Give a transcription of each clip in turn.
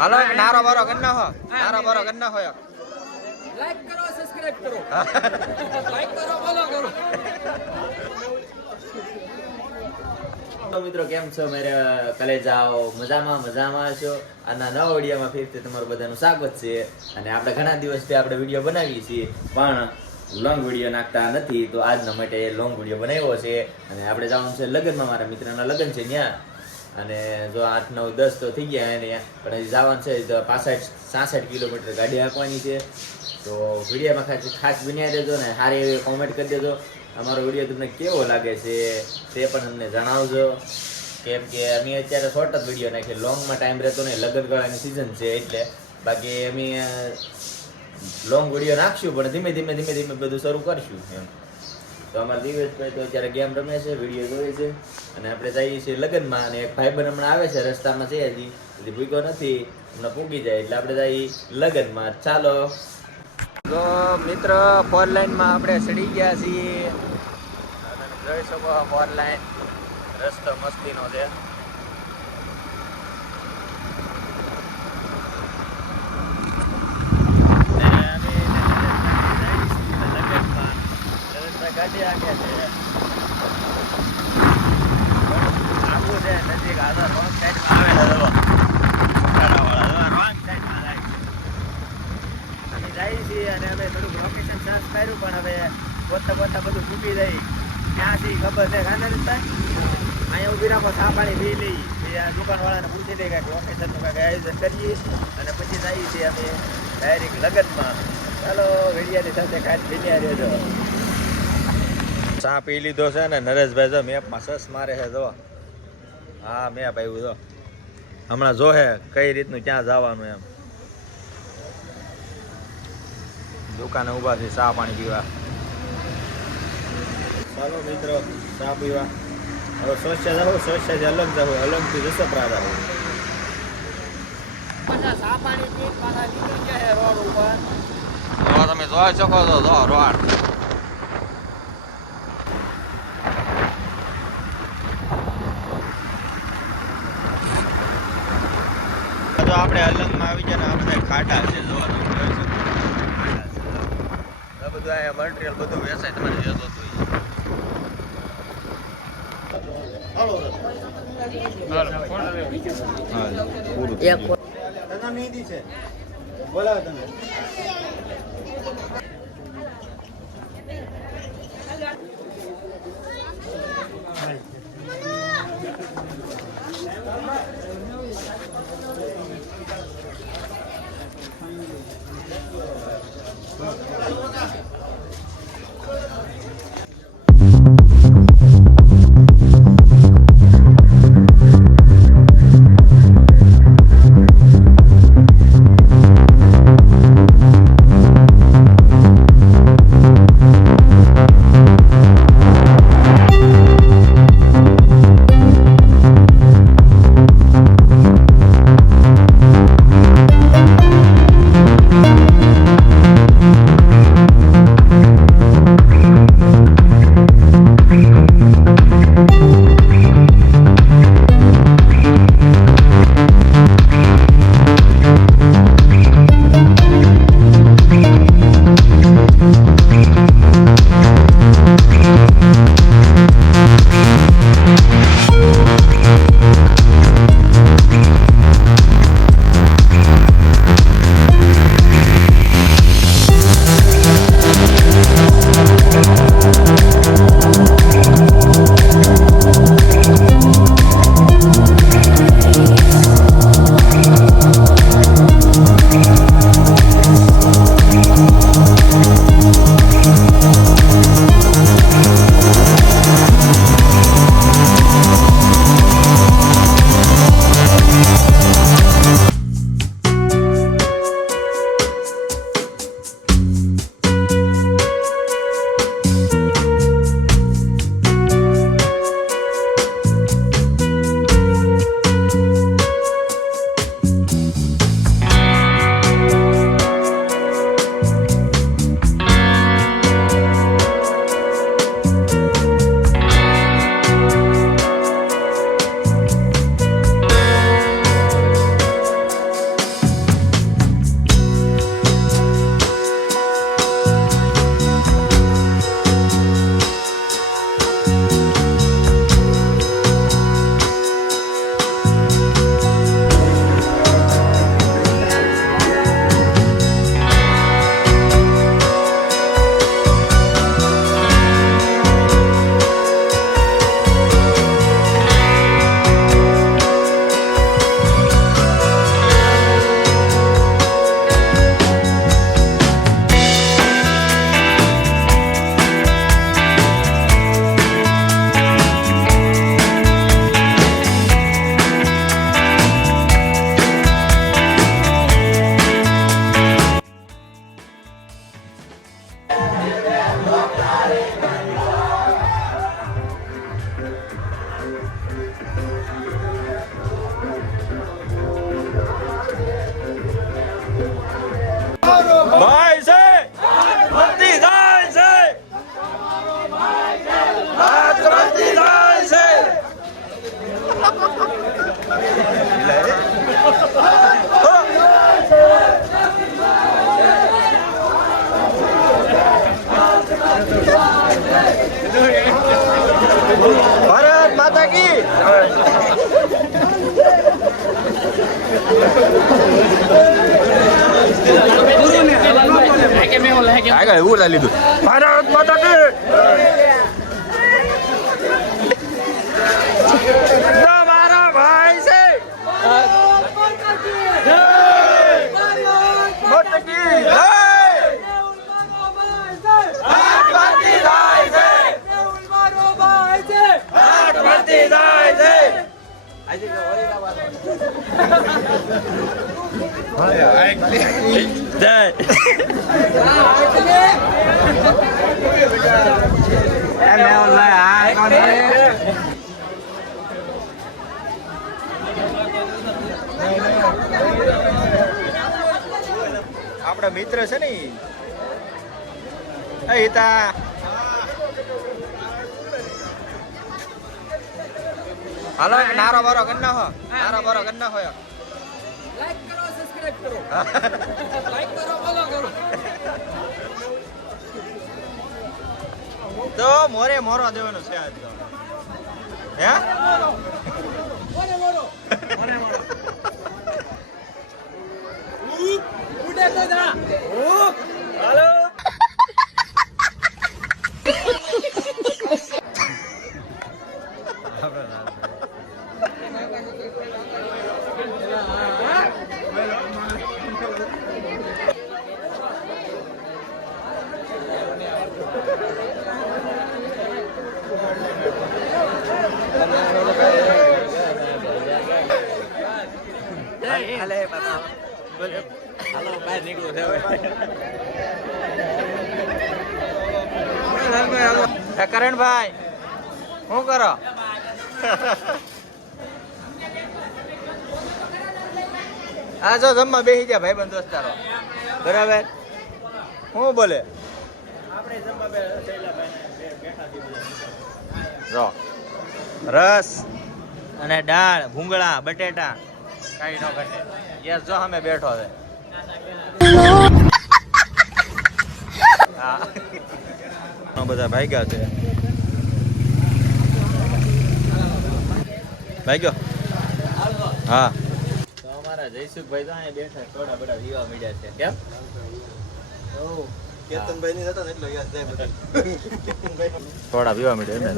હાલો નારો બારો કરી નાખો. નારો બારો કરી નાખો લાઈક કરો સબસ્ક્રાઇબ કરો. લાઈક કરો ફોલો કરો. મિત્રો કેમ છો? મેરે કલેજાઓ મજામાં મજામાં છો? આના નવા ઓડિયામાં ફરીથી તમારું બધાનું સ્વાગત છે. અને આપણે ઘણા દિવસથી આપણે વીડિયો બનાવીએ છીએ પણ લોંગ વીડિયો નાખતા નથી. તો આજના માટે લોંગ વીડિયો બનાવ્યો છે. અને આપણે જવાનું છે લગ્નમાં. મારા મિત્રના લગ્ન છે ત્યાં. અને જો આઠ, નવ, દસ તો થઈ ગયા એને. પણ હજી જવાનું છે તો પાસઠ, સાસઠ કિલોમીટર ગાડી આપવાની છે. તો વિડીયોમાં ખાસ ખાસ બન્યા દેજો ને સારી એવી કોમેન્ટ કરી દેજો. અમારો વીડિયો તમને કેવો લાગે છે તે પણ અમને જણાવજો. કેમ કે અમે અત્યારે શોર્ટ જ વીડિયો નાખીએ લોંગમાં ટાઈમ રહેતો નહીં લગ્ન કરવાની સિઝન છે એટલે. બાકી અમે લોંગ વીડિયો નાખશું, પણ ધીમે ધીમે ધીમે ધીમે બધું શરૂ કરશું એમ. તો અમારા દિવસભાઈ તો અત્યારે ગેમ રમે છે વીડિયો જોવે છે અને આપણે જઈએ છીએ લગ્નમાં અને એક ભાઈબંધ હમણાં આવે છે, રસ્તામાં છે હજી. હજી ભૂગ્યો નથી, હમણાં પૂગી જાય એટલે આપણે જઈએ લગ્નમાં. ચાલો. તો મિત્ર ફોર લાઈનમાં આપણે ચડી ગયા છીએ. જોઈ શકો ફોર લાઈન રસ્તો મસ્તીનો છે ને અમે લગ્નમાં નરેશભાઈ આવું છે. નજીક આ રોંગ સાઈડમાં આવે છે અને અમે થોડુંક લોકેશન ચાર્જ કર્યું, પણ હવે ગોતતા ગોતતા બધું ચૂકી જાય. ક્યાંથી ખબર છે ખાને અહીંયા ઊભી રાખો ચા પાણી લઈ. દુકાનવાળાને પૂછી દઈએ કાંઈક લોકેશનનું કાંઈક આયોજન કરીએ. અને પછી જઈએ છીએ અમે ડાયરેક્ટ લગ્નમાં. ચાલો, વેડિયાની સાથે કાંઈ ભીન્યા રહેજો. ચા પી લીધો છે ને નરેશભાઈ જો મેપમાં સસ મારે છે જો. હા મેપ આવ્યું જો. હમણાં જોહે કઈ રીતનું ક્યાં જવાનું એમ. દુકાને ઊભા છે ચા પાણી પીવા. ચાલો મિત્રો ચા પીવા. હવે સ્વચ્છ જાવ સ્વચ્છ અલગ જાવ અલગથી જાવ પાછા ચા પાણી પી પાછા નીકળી ગયા રોડ ઉપર. તમે જોઈ શકો છો જો રોડ. અત્યારે છે બધું આ મટીરિયલ બધું વેચાય તમારે જે જોતું હોય બોલાવે તમે. ભારત માતા કી આગળ એવું લીધું. ભારત માતા કી આપણા મિત્ર છે ને. એ હિતા હાલો નારો બારો કરી નાખો. નારો બારો કરી નાખો લાઈક કરો સબસ્ક્રાઇબ કરો. લાઈક કરો ફોલો કરો. તો મોરે મોરો દેવાનો છે આજ તો. હે? મોરે મોરો. ઉડે તો જા. હાલો હાલો બહાર શું કરો? આ જો જમવા બેસી ગયા ભાઈ બંધ દોસ્તારો. બરાબર? શું બોલે? રસ અને દાળ, ભૂંગળા, બટેટા. કાંઈ ન ઘટે. યસ જો અમે બેઠો છે હા. બધા ભાગ્યા છે. ભાગ્યો? હા. તો અમારા જયસુખભાઈ તો અહીંયા બેઠા થોડા બધા વિવાહ મળ્યા છે. કેમ? થોડા વિવા મળ્યા ને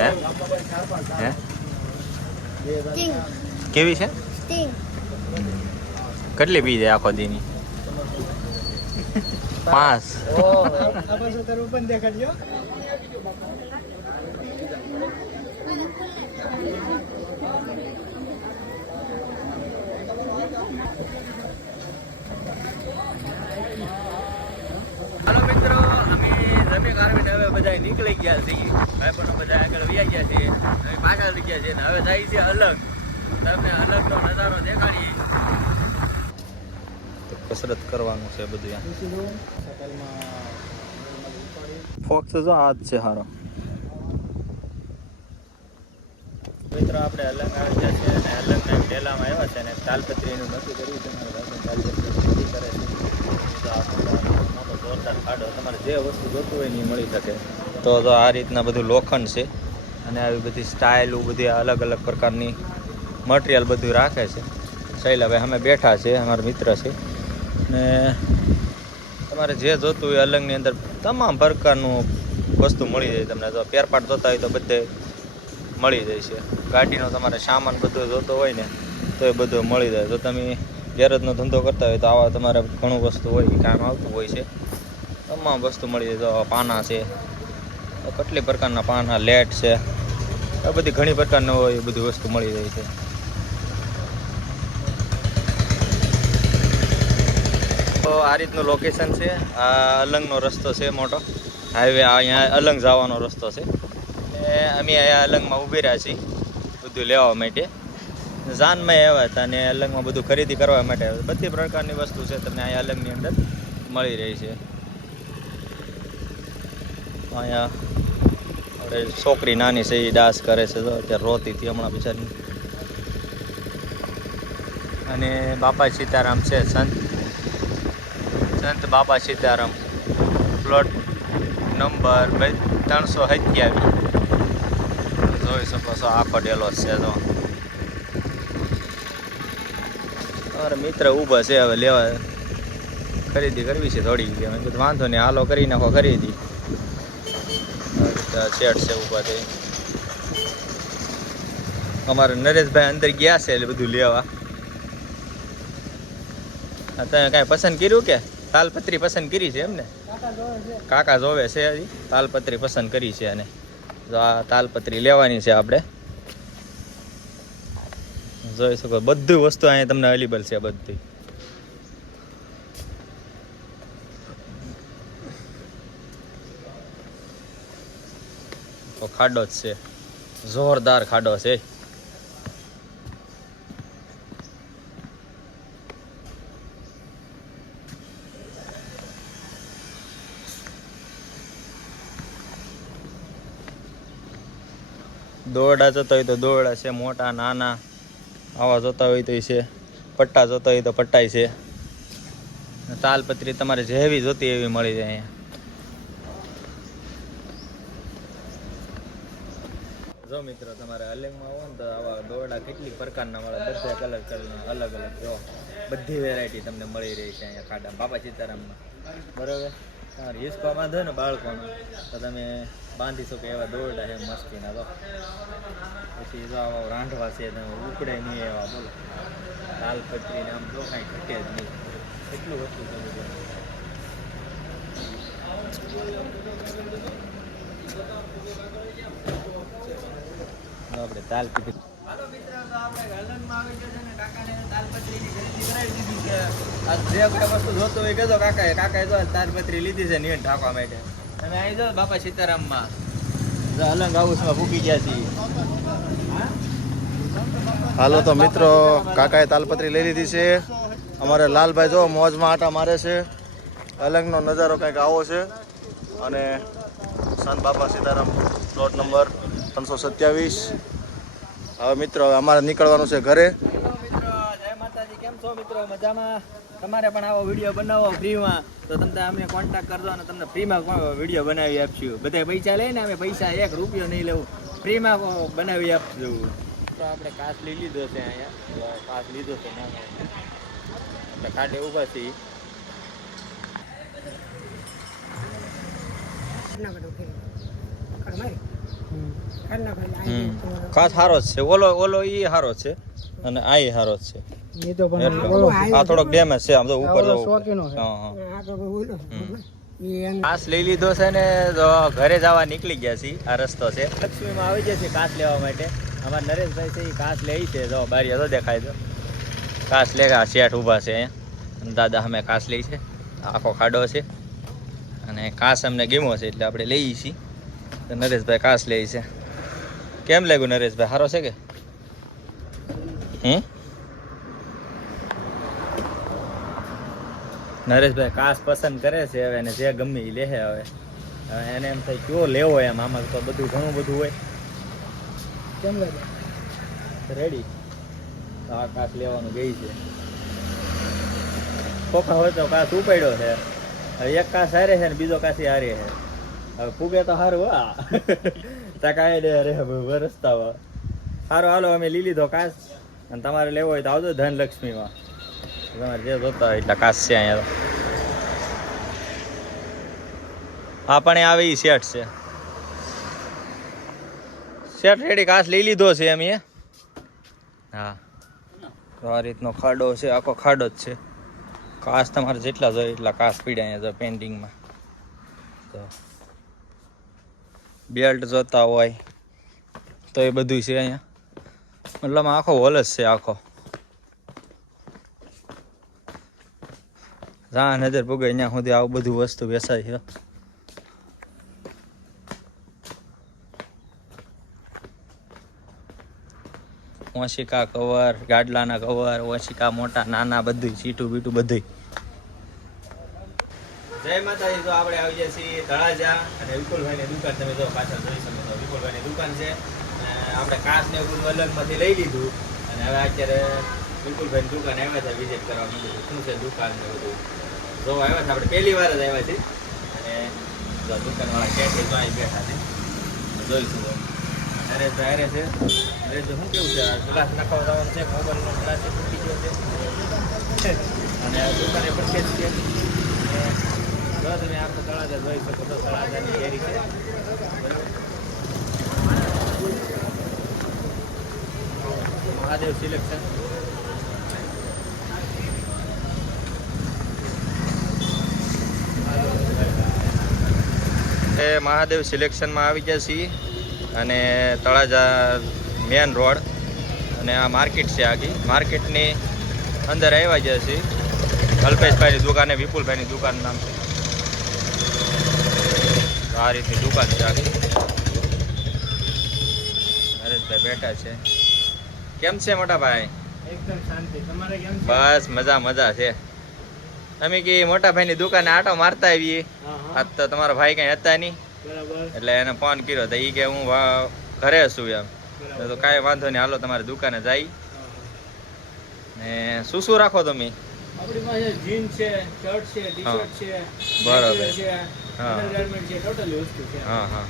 હે? હે? કેવી છે. કેટલી પી જાય આખો દીની? પાંચ. હાલો મિત્રો અમે રમી હવે બધા નીકળી ગયા છીએ. ભાઈ પણ બધા આગળ વ્યા ગયા છે પાછળ ગયા છે ને હવે જાય છે અલગ. તમને અલગનો નજારો દેખાડી. કસરત કરવાનું છે બધું ફોક્સ જો આ જ છે હારો. મિત્રો આપણે અલંગ આવી ગયા છે અને અલંગના ડેલામાં આવ્યા છે અને તાલપત્રીનું નક્કી કર્યું છે. તાલપત્રી કરે છે. તો જોરદાર ખાડો તમારે જે વસ્તુ જોતું હોય એ મળી શકે. તો તો આ રીતના બધું લોખંડ છે. અને આવી બધી સ્ટાઇલ બધી અલગ અલગ પ્રકારની મટીરિયલ બધું રાખે છે. શૈલાભાઈ અમે બેઠા છે અમારા મિત્ર છે. ને તમારે જે જોતું હોય અલંગની અંદર તમામ પ્રકારનું વસ્તુ મળી જાય તમને. જો પેરપાટ જોતા હોય તો બધે મળી જાય છે. ગાડીનો તમારે સામાન બધો જોતો હોય ને, તો એ બધું મળી જાય. જો તમે ગેરેજનો ધંધો કરતા હોય તો આવા તમારે ઘણું વસ્તુ હોય એ કામ આવતું હોય છે. તમામ વસ્તુ મળી જાય. આવા પાના છે કેટલી પ્રકારના પાના, લેટ છે, આ બધી ઘણી પ્રકારના હોય એ બધી વસ્તુ મળી જાય છે. તો આ રીતનું લોકેશન છે. આ અલંગનો રસ્તો છે મોટો. હાઈવે અહીંયા અલંગ જવાનો રસ્તો છે. અમે અહીંયા અલંગમાં ઊભી રહ્યા છીએ. બધું લેવા માટે. જાનમાં આવ્યા હતા અને અલંગમાં બધું ખરીદી કરવા માટે. આવ્યા બધી પ્રકારની વસ્તુ છે તમને અહીંયા અલંગની અંદર મળી રહી છે. અહીંયા આપણે છોકરી નાની છે એ ડાસ કરે છે. તો અત્યારે રોતી હતી હમણાં બિચારી અને બાપા સીતારામ છે, સંત. સંત બાપા સીતારામ. પ્લોટ નંબર બે, ત્રણસો સત્યાવીસ. જોઈ શકો છો આખો ડેલો છે તો મારા મિત્ર ઊભા છે, હવે લેવા ખરીદી કરવી છે થોડી કે મેં વાંધો નહીં, હાલો કરી નાખો ખરીદી. શેઠ છે ઊભા થઈ અમારા નરેશભાઈ અંદર ગયા છે, એટલે બધું લેવા. તમે કાંઈ પસંદ કર્યું કે? તાલપત્રી પસંદ કરી છે એમને? કાકા જોવે છે હજી. તાલપત્રી પસંદ કરી છે અને જો આ તાલપત્રી લેવાની છે આપણે. જોઈ શકો, બધી વસ્તુ અહીંયા તમને અવેલેબલ છે બધી. તો ખાડો જ છે. જોરદાર ખાડો છે. દોરડા જોતા હોય તો દોરડા છે, મોટા, નાના. આવા જોતા હોય તો છે. પટ્ટા જોતા હોય તો પટ્ટાય છે. તાલપત્રી તમારે જેવી જોતી એવી મળી જાય અહીંયા. જો મિત્રો, તમારે અલંગમાં આવો ને તો આવા દોરડા કેટલી પ્રકારના મળે બધા કલર કલરના અલગ અલગ જો બધી વેરાયટી તમને મળી રહી છે અહીંયા ખાડા. બાપા સીતારામમાં. બરાબર? તમારે હિસકો બાંધો ને બાળકોનો, તો તમે બાંધી શકો એવા દોરડા છે મસ્તીના તો. પછી જો આવા રાંધવા છે ઉપડે નહીં એવા બોલો. દાલ પત્રીને આમ જો કાંઈ ઘટે જ નહીં. એટલું વસ્તુ તમે જો આપણે દાલ પીધી હાલો મિત્રો તો આપણે હલનમાં આવી ગયો છે ને કાકાને તાલપત્રીની ખરીદી કરાવી દીધી છે. આ જે કોઈ વસ્તુ જોતો હોય કહેજો કાકાએ. કાકાએ જો તાલપત્રી લીધી છે નીણ ઢાંકવા માટે. તમે જો બાપા સીતારામમાં. અલંગ હાઉસમાં ભૂકી ગયા છીએ. હાલો તો મિત્રો કાકાએ તાલપત્રી લઈ લીધી છે. અમારે લાલભાઈ જો મોજમાં આટા મારે છે. અલંગનો નજારો કંઈક આવો છે. અને સંત બાપા સીતારામ પ્લોટ નંબર ત્રણસો સત્યાવીસ. હવે મિત્રો હવે અમારે નીકળવાનું છે ઘરે. મિત્રો જય માતાજી. કેમ છો મિત્રો? મજામાં? તમારે પણ આવો વીડિયો બનાવો ફ્રીમાં તો તમને અમને કોન્ટેક્ટ કરજો અને તમને ફ્રીમાં વીડિયો બનાવી આપશું. બધા પૈસા લઈને અમે પૈસા એક રૂપિયો નહીં લેવું. ફ્રીમાં બનાવી આપશું. તો આપણે કાચ લઈ લીધો છે અહીંયા. કાચ લીધો છે એટલે કાઢે ઊભા છીએ. ખાસ સારો જ છે. ઓલો ઓલો ઈ સારો છે. અને આ સારો જ છે. એટલો. આ થોડોક ડેમેજ છે આમ તો ઉપર જો. હા હા. કાસ લઈ લીધો છે ને તો ઘરે જવા નીકળી ગયા છીએ આ રસ્તો છે. લક્ષ્મીમાં આવી જશે કાચ લેવા માટે. અમારા નરેશભાઈ છે એ કાચ લે છે જો બારી હતો દેખાય તો. કાચ લે આ શેઠ ઊભા છે અહીંયા દાદા અમે કાચ લઈ છે આખો ખાડો છે. અને કાસ અમને ગેમો છે એટલે આપણે લઈએ છીએ. તો નરેશભાઈ કાસ લે છે. કેમ લાગ્યું નરેશભાઈ સારો છે કે? હમ નરેશભાઈ કાસ પસંદ કરે છે હવે એને જે ગમે એ લે હવે. હવે એને એમ થાય કયો લેવો એમ આમાં તો બધું ઘણું બધું હોય. કેમ લાગે રેડી આ કાચ લેવાનું ગઈ છે. ખોખા હોય તો કાસ ઉપાડ્યો છે. હવે એક કાસ હારે છે ને બીજો કાસી હારે છે. હવે ફૂગે તો સારું આ તકાય દે અરે વરસતા સારું હાલો અમે લઈ લીધો કાસ. અને તમારે લેવો હોય તો આવજો ધનલક્ષ્મીમાં. તમારે જે જોતા એટલા કાચ છે અહીંયા હા પણ આવે એ શેઠ છે? શેઠ રેડી કાચ લઈ લીધો છે એમ એ? હા. તો આ રીતનો ખાડો છે, આખો ખાડો જ છે. કાચ તમારે જેટલા જોઈએ એટલા કાચ પીડ્યા અહીંયા જો પેન્ટિંગમાં તો બેલ્ટ જોતા હોય તો એ બધું છે અહીંયા. મતલબ આખો હોલ જ છે આખો. જ્યાં નજર પગે ત્યાં સુધી આવું બધું વસ્તુ વેચાય છે. ઓશિકા કવર, ગાડલાના કવર, ઓશિકા મોટા, નાના બધું સીટું બીટું બધું જય માતાજી, તો આપણે આવી જઈએ છીએ તળાજા અને વિપુલભાઈની દુકાન. તમે જો પાછળ જોઈ શકો છો, વિપુલભાઈની દુકાન છે. આપણે કાચ ને અલગમાંથી લઈ લીધું. અને હવે અત્યારે વિપુલભાઈની દુકાન આવ્યા છે વિઝિટ કરવા માટે. શું છે દુકાન ને બધું? જો આવ્યા છે આપણે પહેલી વાર જ આવ્યા છે અને દુકાનવાળા કે છે તો અહીં બેઠા છે. જોઈશું તો નરેશભાઈ હારે છે તો શું કેવું છે ગ્લાસ નાખવા જવાનું છે મોબાઈલનો ગ્લાસ તૂટી ગયો છે. અને દુકાને પણ કે. છે જો તમે આપણે તળાજા જોઈ શકો તો તળાજાની કેરી છે. મહાદેવ સિલેક્શન. એ મહાદેવ સિલેક્શનમાં આવી ગયા છીએ અને તળાજા મેન રોડ અને આ માર્કેટ છે આખી. માર્કેટની અંદર આવ્યા ગયા છીએ. અલ્પેશભાઈની દુકાને વિપુલભાઈની દુકાન નામ. છે આ રીતની દુકાન છે આખી. નરેશભાઈ બેઠા છે. કેમ છે મોટા ભાઈ એકદમ શાંતિ. તમારે કેમ બસ મજા મજા છે. અમે કે મોટા ભાઈની દુકાને આટો મારતા આવીએ. આજ તો તમારા ભાઈ કઈ હતા નહીં. એટલે એને ફોન કર્યો તો એ કે હું ઘરે છું એમ. તો કાંઈ વાંધો નહીં હાલો તમારી દુકાને જાય. ને શું શું રાખો તમે? આપણી પાસે જીન છે શર્ટ છે ટી શર્ટ છે બરાબર. છે હા. અંડરગાર્મેન્ટ છે ટોટલી વસ્તુ છે. હા હા.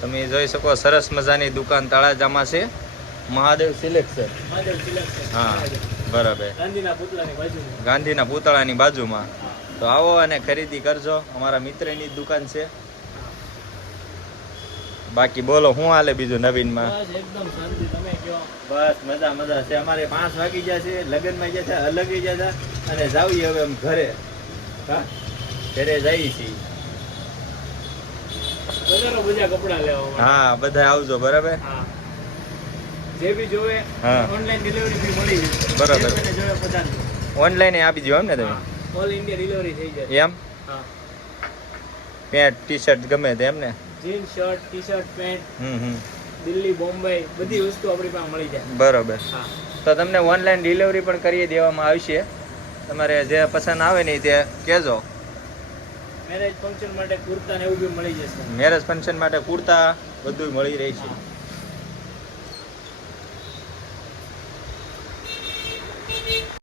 તમે જોઈ શકો સરસ મજાની દુકાન તળાજામાં છે. મહાદેવ સિલેક્શન. મહાદેવ સિલેક્શન. હા. બરાબર. ગાંધીના પુતળાની બાજુમાં. ગાંધીના પૂતળાની બાજુમાં. તો આવો અને ખરીદી કરજો. અમારા મિત્રની દુકાન છે. બાકી બોલો હું હાલે બીજું નવીનમાં? બસ એકદમ શાંતિ. તમે કયો બસ મજા મજા છે. અમારે પાંચ વાગી ગયા છે. લગ્નમાં ગયા છે અલગ ગયા છે અને જાવી હવે એમ ઘરે. હા? ઘરે જઈએ છીએ. બધા કપડા લેવા હા બધા આવજો બરાબર? હા. જે બી જોવે ઓનલાઈન ડિલિવરી બી મળી જશે બરાબર. જોવે બધાને. ઓનલાઈન આપી દો એમ ને તમે? ઓલ ઇન્ડિયા ડિલિવરી થઈ જાય. એમ? હા. પેન્ટ ટી શર્ટ ગમે તે એમ ને? Jeans shirt T shirt pant હમ હમ. દિલ્હી બોમ્બે બધી વસ્તુ આપણી પાસે મળી જાય. બરોબર. હા. તો તમને ઓનલાઈન ડિલિવરી પણ કરી દેવામાં આવશે. તમારે જે પસંદ આવે ને તે કહેજો. મેરેજ ફંક્શન માટે કુર્તા ને એવું બી મળી જશે. મેરેજ ફંક્શન માટે કુર્તા બધું મળી રહેશે.